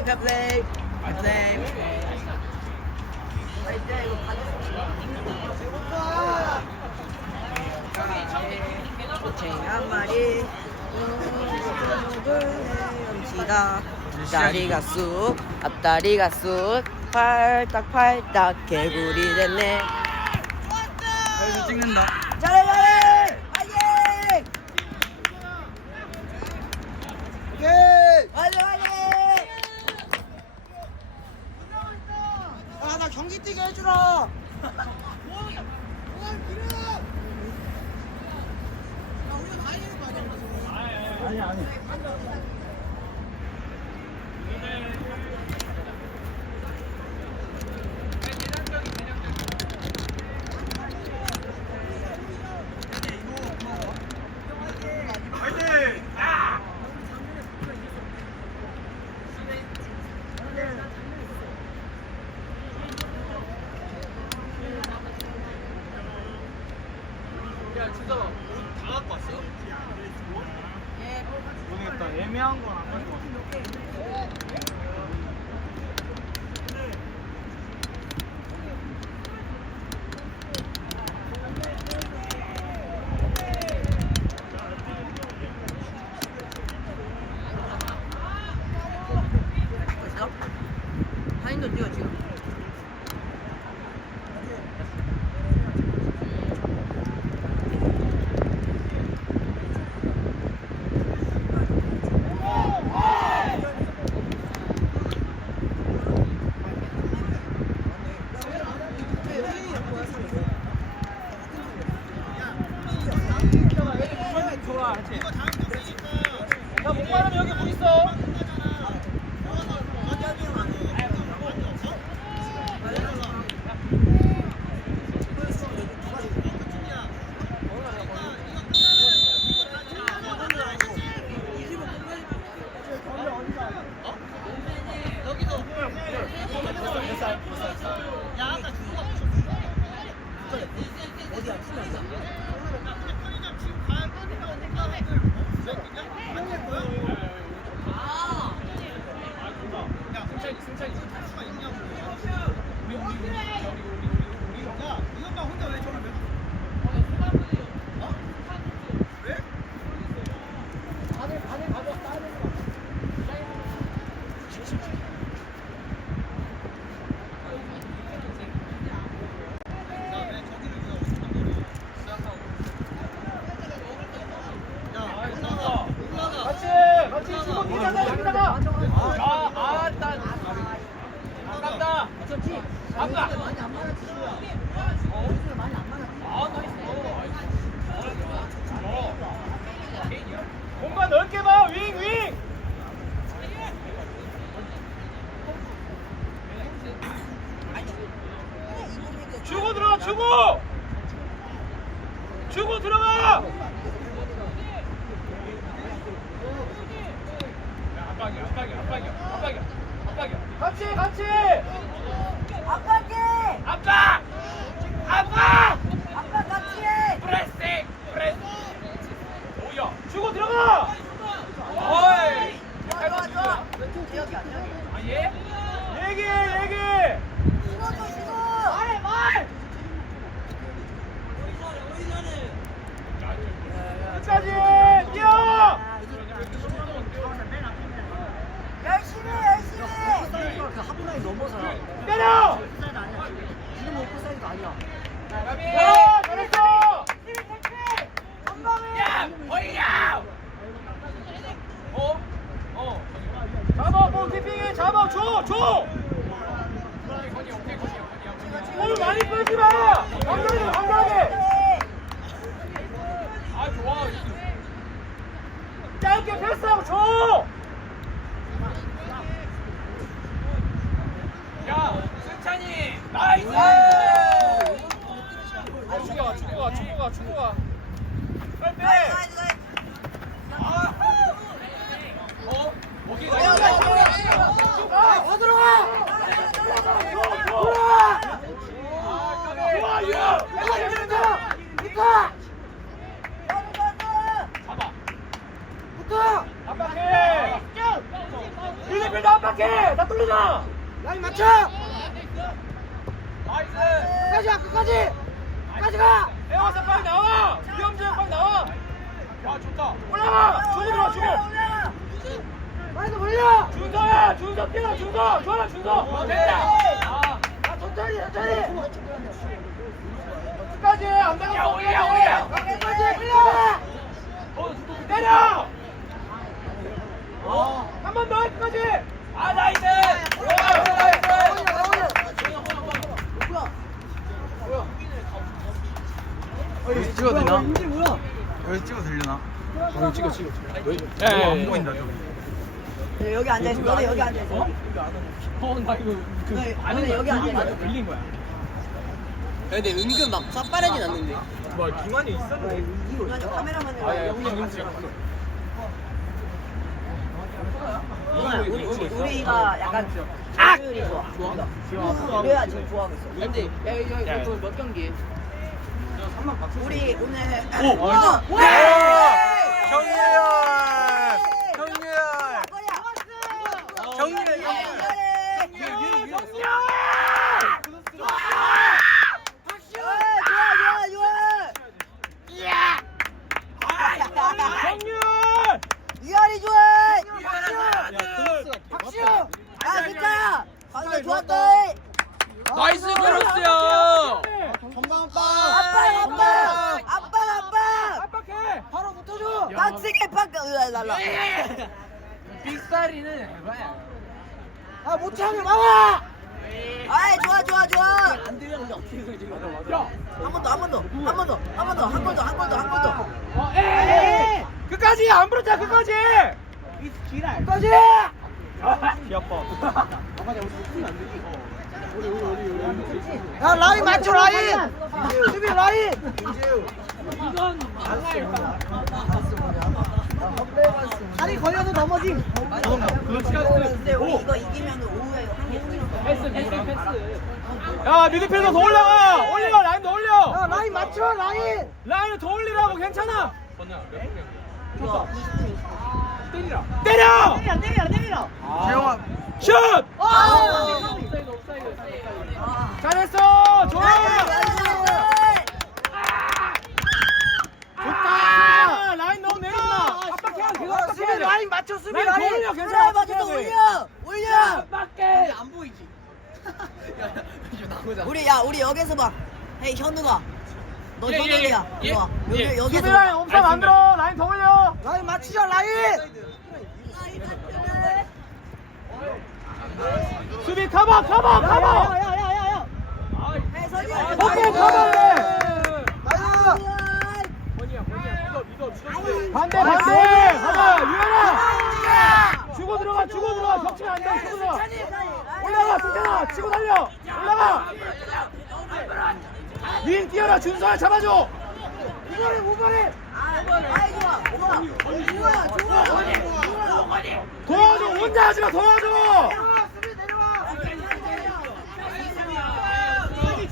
플레이 페플레이 페플레이 고챙 한 마리 음치다 다리가 쑥 앞다리가 쑥 팔딱팔딱 개구리 됐네 여기서 찍는다 잘해 안녕 하. 압박이야, 압박이야, 압박이야, 압박이야, 압박이야. 같이, 같이. 앞가기 압박! 줘, 줘. 오늘 많이 끌지 마. 당당해, 당당해. 아 좋아. 짧게 패스하고 줘. 야, 승찬이 나이스. 축구가, 축구가, 축구가, 축구가. 압박해! 나 뚫리나! 라인 맞춰! 나이스! 끝까지 가! 끝까지! 끝까지 가! 에어서 빨리 나와! 위험지역 빨리 나와! 야 좋다! 올라가! 주고 들어 주고! 빨리 돌려! 준서야! 준서 뛰어! 준서! 좋아 준서! 됐다! 천천히 천천히! 끝까지! 안 당겨! 올려, 올려! 끝까지 끌려. 어, 때려! 한번 더, 끝까지! 아, 나이스! 여기 찍어도 되나? 여기 찍어도 되려나? 어, 찍어, 찍어. 예, 안 보인다 저기 네, 여기 앉아 있어. 너네 여기 앉아 있어. 어, 나 이거 그 너네 아는 여기 앉아 있어. 빌린 거야. 근데 은근 막 쌉바라진 않는데. 뭐 기만이 있었는데. 이거 카메라만을. 아, 야, 야, 그냥 그냥 누나, 우리 우리 우리 가 약간 조율이 좋아. 좋아. 그래야 지금 좋아하고 있어. 근데 야 이거 몇 경기? 우리 오늘 오! 어! 오! 네! 정유열! 정유열! 정유열! 정윤! 유열이 좋아. 박시우. 아 진짜. 방금 좋았다. 나이스 크로스야! 건강 아빠 아빠. 아빠 아빠 아빠. 깜빡해! 바로 붙어줘. 빡세게 빡. 으아 날라. 빅살이는 해봐야 아 못하게 막아. 아이 좋아 좋아 좋아. 안 되면 우리 어떻게 그러지? 한 번 더 한 번 더 한 번 더 한 번 더 한 번 더 한 번 더 한 번 더. 어, 에이! 끝까지! 안 부르자, 끝까지! 끝까지. 야 라인 맞춰 라인. 수비 라인. 다리 걸려서 넘어짐. 근데 우리 이거 이기면 오후에 한개 패스, 패스, 패스. 야, 미드필더 더 올라가! 올려, 라인 더 올려! 야 라인 맞춰 라인. 라인을 더 올리라고, 괜찮아! 좋다. 때리라! 때려! 때려 때려 때려. 재영아 슛! 아. 잘했어! 좋아! 좋다! 라인 너무 내렸나? 압박해야 돼, 계속 압박해야 수비 돼. 라인 맞춰 수비 라인 더 라인. 올려, 괜찮아, 압박해야 돼. 올려 올려. 압박해! 안 보이지? 우리 야 우리 여기서 봐. 헤이 현우가. 너 예, 예, 현우야. 예. 이리 와. 예. 여기 여기서. 수비 라인 엄청 안 들어! 라인 더 올려! 라인 맞추자 라인. 수비 커버, 커버, 커버! 야야야야야. 오케이, 커버해! 나이스. 반대, 반대! 가자, 유현아! 주고 들어가, 주고 들어가! 겹치면 안 돼, 주고 들어가! 올라가, 승찬아! 치고 달려! 올라가! 윙 뛰어라, 준서야 잡아줘! 우발해 우발해. 아이. 도와줘! 혼자 하지 마, 도와줘!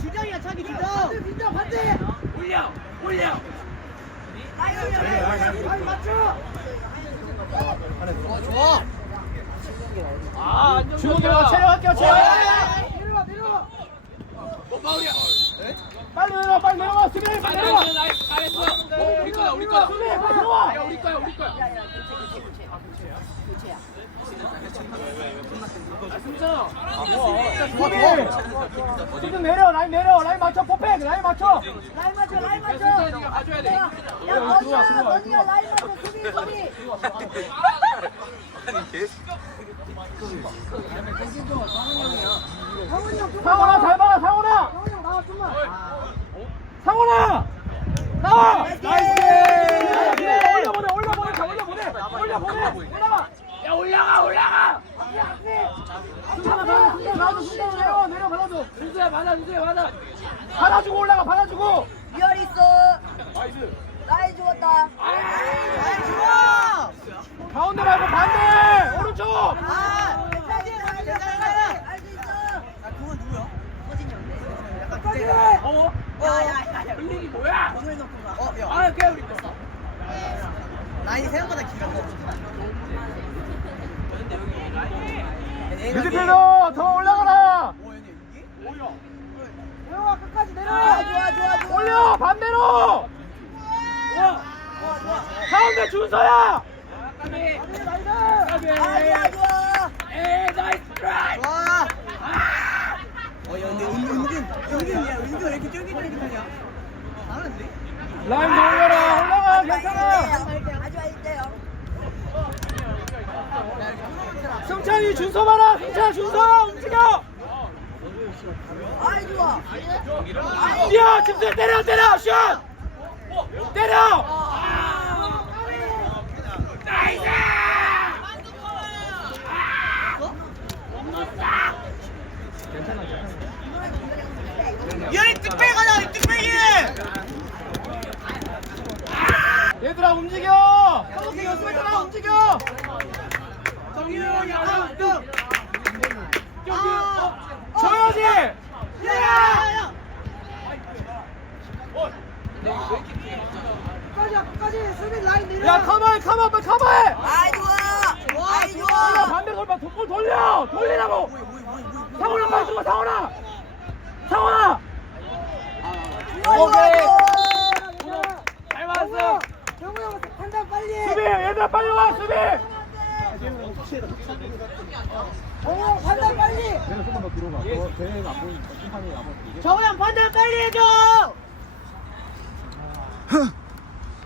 주장이야 차기 주장. 빈장 반대. 올려! 올려! 라인 맞춰. 좋아. 아, 주고 들어가, 체력할게요, 체력! 내려와 내려와. 빨리 내려와, 빨리 내려와, 수비, 빨리 내려와! 잘했어 우리 거야 우리 거야 수비, 빨리 들어와! 우리 거야 우리 거야 수비! 수비 내려, 라인 내려, 라인 맞춰, 포백, 라인 맞춰! 라인 맞춰. 라인 맞춰. 네가 봐줘야 돼야 들어와. 너니야 라인 맞춰. 수비 수비. 상원아, 잘 봐라, 상원아! 나와 좀만. 상원아! 나와! 나이스! 나이스! 올려보내, 올려보내, 자, 올려보내! 올려보내! 올라가! 야, 올라가, 올라가! 승찬아, 나, 승찬아, 나도 승찬아 내려, 내려, 받아줘! 준수야, 받아, 준수야, 받아! 받아주고 올라가, 받아주고! 유열 있어. 라인 좋았다. 라인 좋아. 가운데 말고 반대! 오른쪽! 아, 괜찮아, 괜찮아. 할수 있어. 아, 그건 누구야? 서진이 형인데. 어? 야, 야, 야, 야. 흘리기 뭐야? 오늘 놓고 가. 어, 야. 아, 그냥 우리 뺐어. 라인이 생각보다 길어. 미드 미드필더 더 올라가라. 내려와 끝까지 내려와. 좋아 좋아 좋아. 올려 반대로. 가운데 준서야. 아 좋아 좋아. 에이 나이스 트라이. 좋아. 어, 야, 근데 은, 은근, 은근, 야, 은근 왜 이렇게 쫄깃쫄깃하냐? 잘하는데? 라인 더 올려라. 올라가 괜찮아. 아주 알대요. 승찬이 준서 봐라. 승찬 준서 움직여. 아이 좋아. 뛰어 집중 때려 때려 슛. 때려. 나이스. 야, 이 뚝배기 가자, 이 뚝배기! 얘들아 움직여. 움직여 얘들아 움직여. 정유영이 하나, 뚝! 줘야지. 야! 야 커버해 커버 빨리 커버해. 아이 좋아. 아이 올려 좋아. 반대 돌파 돌 돌려 돌리라고. 상훈아 빨리 죽어 상훈아. 상훈아. 오케이. 잘 왔어. 빨리. 수비 얘들아 빨리 와 수비. 형 판단 빨리. 정우 형 판단 빨리 해줘.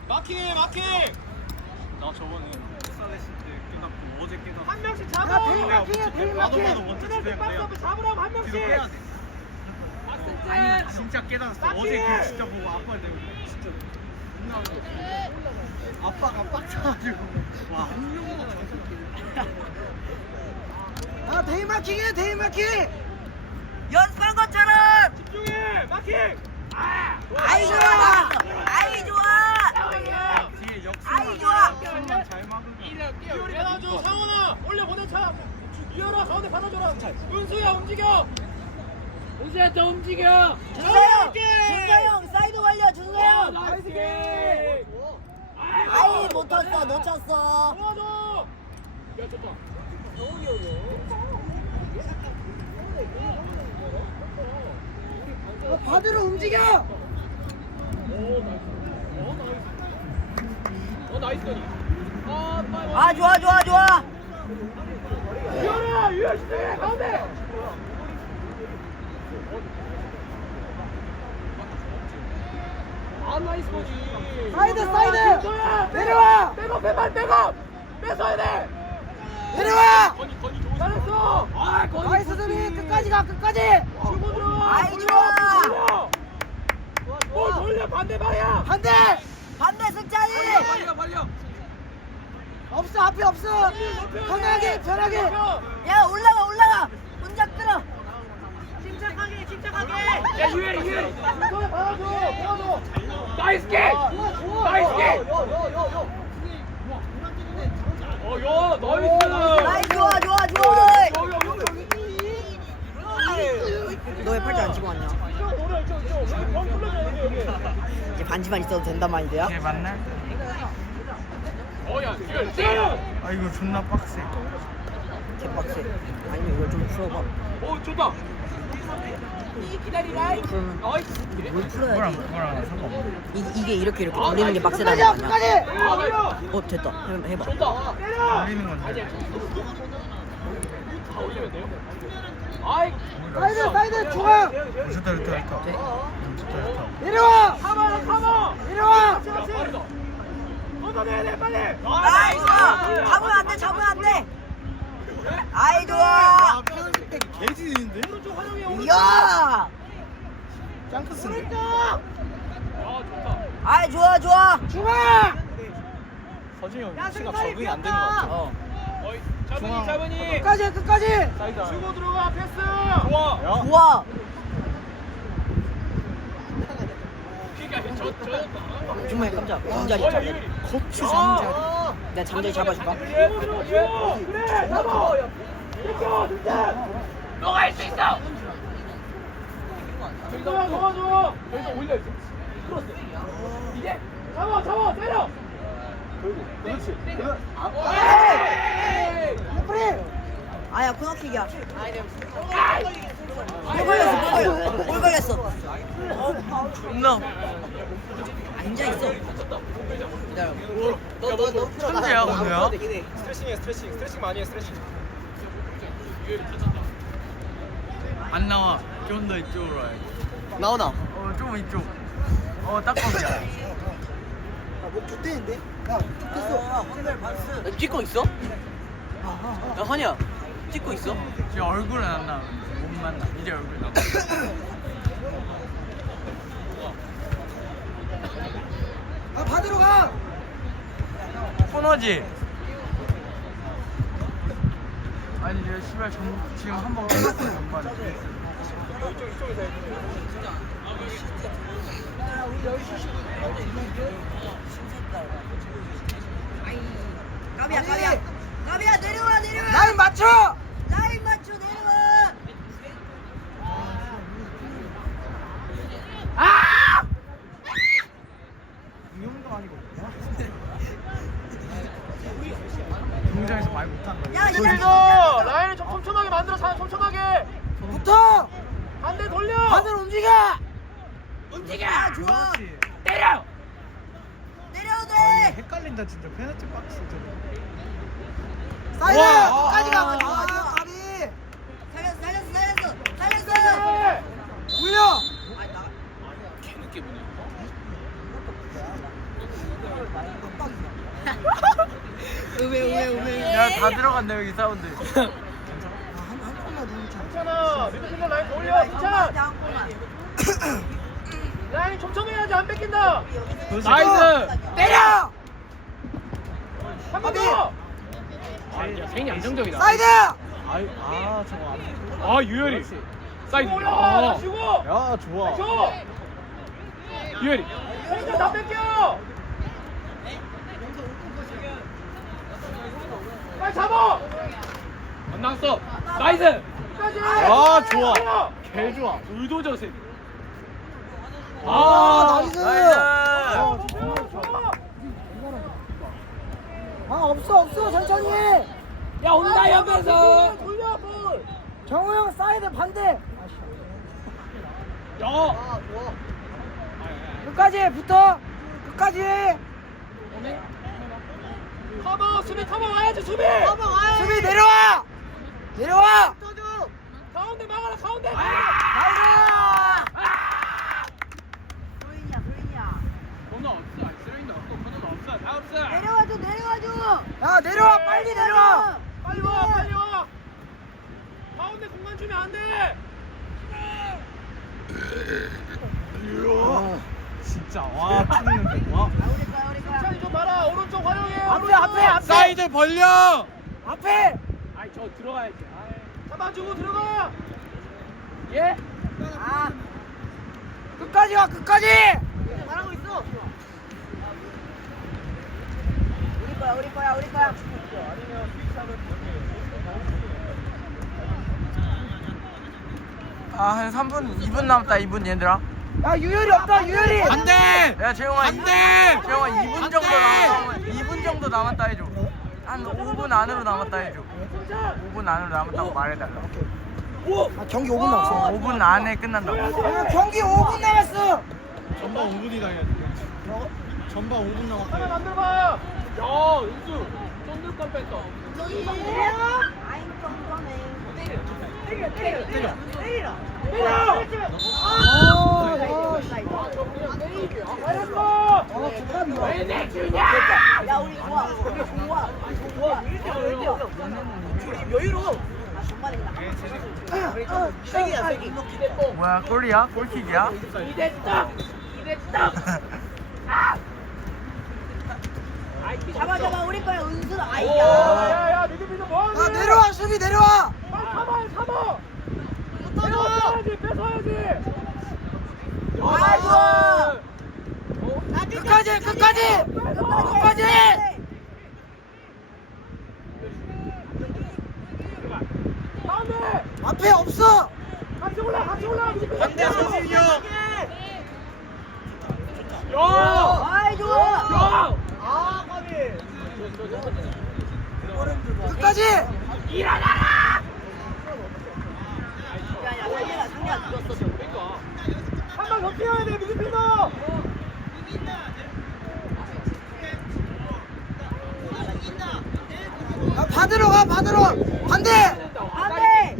마킹해 마킹. 나 저번에 풋살했을 때 깨닫고 어제 깨닫고 한 명씩 잡아. 야, 대인 마킹해, 대인 마킹. 나도 먼저 박스 잡으라고 한 명씩. 뒤로 빼야 돼 박스 아니 진짜 깨닫았어! 어제 진짜 보고 아빠 내고 진짜. 아빠가 빡쳐가지고 와 한 명도 야 대인 마킹해 대인 마킹. 연습한 것처럼. 집중해 마킹. 아. 아이 좋아. 아이 좋아. 아이, 좋아. 이효리 받아줘 상훈아 올려 보내차 이효라 가운데 받아줘라 은수야 움직여 은수야 더 움직여 준서형. 준서형 사이드 완료 준서형. 나이스 게임 아이 못 쳤어 놓쳤어. 도와줘 야 좋다 바드로 움직여. 어 나이스 거니 아 빨리 아 좋아 좋아 좋아. 이효라 시대 가운데 아 나이스 거지 사이드, 사이드! 내려와! 백업 백업 백업 뺏어야 돼 내려와. 건이 건이 좋은 잘했어 아 건이 나이스 수비 끝까지 가 끝까지. 주고 들어와 아이, 좋아. 돌려 볼 돌려 반대 방향 반대. 반대 승찬이. 빨려 빨려 없어 앞에 없어. 편하게 편하게. 야야 올라가 올라가. 문장 들어. 침착하게 침착하게. 유혜리 유혜리 손에 받아줘 받아줘 나이스 킥 나이스 킥 어 야 나이스 나이 좋아 좋아 좋아. 너 왜 팔찌 안 치고 왔냐? 이제 반지만 있어도 된단 말인데요? 걔 맞나? 어야 유혜리 때려 아 이거 존나 빡세 개빡세. 아니면 이걸 좀 풀어봐. 오 좋다 나이스 뭘 풀어야지? 그거랑 상관없어 이, 이게 이렇게 이렇게 돌리는 게 빡세다는 거 아니야? 어 됐다. 해- 해봐. 좋다 때려 돌리는 건 돼. 다 올리면 돼요 아이 사이드 사이드 중앙. 좋다 좋다 좋다 네. 좋다 좋다 내려와. 내려와. 돼 좋아. 잡으면 안 돼. 잡으면 안 돼. 아이 좋아. 때 개지는데? 오른쪽 환영이 오른쪽 이야. 짱크스인데? 아 좋다 아이 좋아 좋아. 중앙. 서진이 형 야, 위치가 적응이 안 되는 것. 같아 어. 어이 중앙. 잡으니 끝까지 끝까지. 사이드 주고 들어가 패스 좋아 야 좋아. 정말 깜짝. 잠자리. 유혜리 고추 잠자리. 내가 잠자리 잡아줄까? 그래 잡아 너가 할 수 있어 정도야 도와줘 여기서 올려 크로스 이제 잡아 잡아 때려 그렇지 레프리. 아야 코너킥이야. 골 걸렸어 골 걸렸어. 골 걸렸어. 존나. 앉아 있어. 기다려. 너너너 풀어. 천재야, 건우야? 스트레칭해 스트레칭 스트레칭 많이 해 스트레칭 안 나와. 좀 더 이쪽으로 와야 돼. 나오나? 어, 좀 이쪽. 어, 딱 거기야. 목 좋대는데? 야 좋댔어 황별 반스. 찍고 있어? 야 환이야 찍고 있어? 지금 얼굴은 안 나와. 몸만 나. 이제 얼굴 나와. 아 받으러 가! 코너지? 아니, 내가 씨발 전, 지금 한번 끝났어, 정말. 까비야 까비야. 까비야 내려와 내려와. 라인 맞춰! 라인 맞춰 내려와. 동장에서 말 못한 거야. 야 그래서 기다려. 라인을 좀 촘촘하게 만들어 사 촘촘하게 붙어! 반대 돌려 반대로 움직여! 움직여. 좋아. 때려 내려도 돼. 헷갈린다 진짜 페널티 박스 사이드! 와. 끝까지 가! 아, 아, 좋아. 가비! 살렸어 살렸어 살렸어 살렸어. 올려! 우메 우메 우메. 야, 다 들어간다, 여기 사운드. 괜찮아 미드필더 라인 괜찮아 한 골만. 라인 촘촘해야지 안 뺏긴다 나이스! 때려! 한 아비! 번더 세인이 안정적이다 사이드! 아유 아 저거 안 아 유열이 사이드 올라 아. 나 주고 야 좋아 줘 유열이 혼자 다 뺏겨 빨리 잡아 안 나왔어 나이스 끝까지 아 좋아. 개 좋아 의도저 세 아, 나이스! 나이스! 아, 좋아, 좋아. 아, 없어, 없어, 천천히! 야, 온다, 옆에서! 돌려 볼 정우 형 사이드 반대! 야 끝까지 붙어! 끝까지! 커버 수비 커버 와야지 수비 수비 내려와! 내려와! 가운데 막아라 가운데 나이스! 브로인이야 브로인이야. 번호 없어 쓰레기도 없고 번호도 없어 다 없어 내려와줘 내려와줘. 야, 내려와! 빨리 내려와! 빨리 와 빨리 와 가운데 공간 주면 안돼 진짜 와와아 거야 우리 거야. 천천히 좀 봐라 오른쪽 활용해 앞에, 오른쪽. 앞에, 앞에! 사이드 벌려! 앞에! 아이 저 들어가야지 잡아주고 들어가 예? 아 끝까지 가, 끝까지! 잘하고 있어. 우리 거야 우리 거야 우리 거야. 아, 한 3분, 2분 남았다, 2분, 얘들아. 야, 유열이 없다, 유열이! 안 돼! 야, 재용아, 안 돼! 재용아, 2분 정도 남았다. 2분 정도 남았다 해줘. 한 5분 안으로 남았다 해줘. 5분 안으로 남았다고 말해달라. 아, 경기 5분 남았어. 5분 안에 끝난다고. 야, 경기 5분 남았어! 전방 5분이다 해야 돼 전방 5분 하나 남았대 만들어봐 야 아, 아, 우리 좋아 우리 좋아. 우리 여유로워. 아 정말. 세기야 세기. 뭐야, 골이야? 골킥이야? 잡아 잡아 우리 거야 은수 아이야. 야야야 미드필더 뭐하니 아, 내려와, 수비 내려와! 빨리 잡아 잡아 뺏어야지 뺏어야지 아이고. 끝까지, 끝까지! 끝까지! 앞에 없어! 같이 올라 같이 올라 반대 선진이 형! 야! 아이 좋아. 야! 끝까지! 일어나 더 뛰어야 돼 미드필더 아, 받으러 가 받으러 반대! 반대!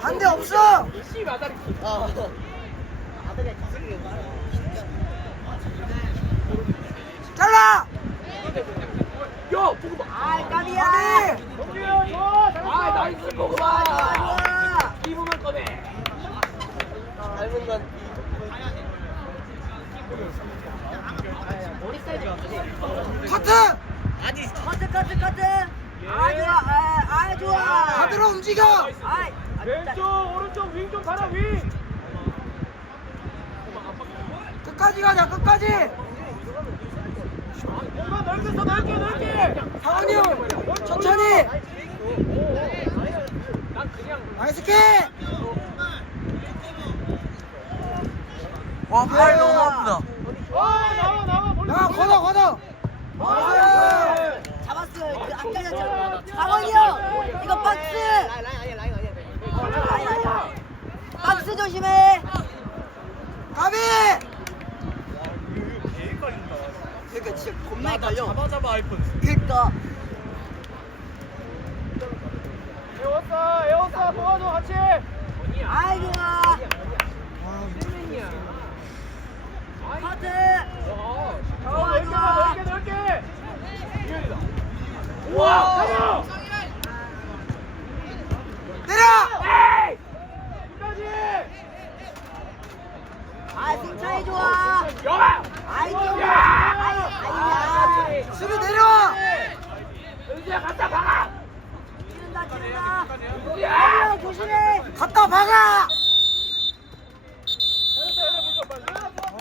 반대 없어! 잘라! 아이 까비야! 아이 아, 나이스. 고구마 아, 이 부분 꺼내. 좋아 입으면 꺼내 커트 커트 커트 커트 아 좋아 아, 아 좋아! 반대로 움직여! 아, 진짜. 왼쪽 오른쪽 윙좀 봐라 윙! 끝까지 가자 끝까지! 공간 넓게 써 넓게 넓게! 상원이 형 천천히! 나이스 킥 와, 팔 너무 아프다. 어 나와 나와 멀리 야 걷어 걷어. 나이스 잡았어요. 그 아까 전처럼 상원이 형 이거 박스. 라인 아니야 박스 조심해. 가비! 그러니까 진짜 겁나 헷갈려. 잡아 잡아 아이폰. 그러니까. 에워싸 에워싸 도와줘 같이. 아이 좋아 커트 어 넓게 봐, 넓게 넓게 이현이다 우와 가자 내려! 에이 끝까지 아 승차이 좋아. 야 아이 좋아. 야! 아이 아이야 수비 내려와 은지야 갖다 박아! 치른다 치른다. 야! 아이야 조심해. 갖다 박아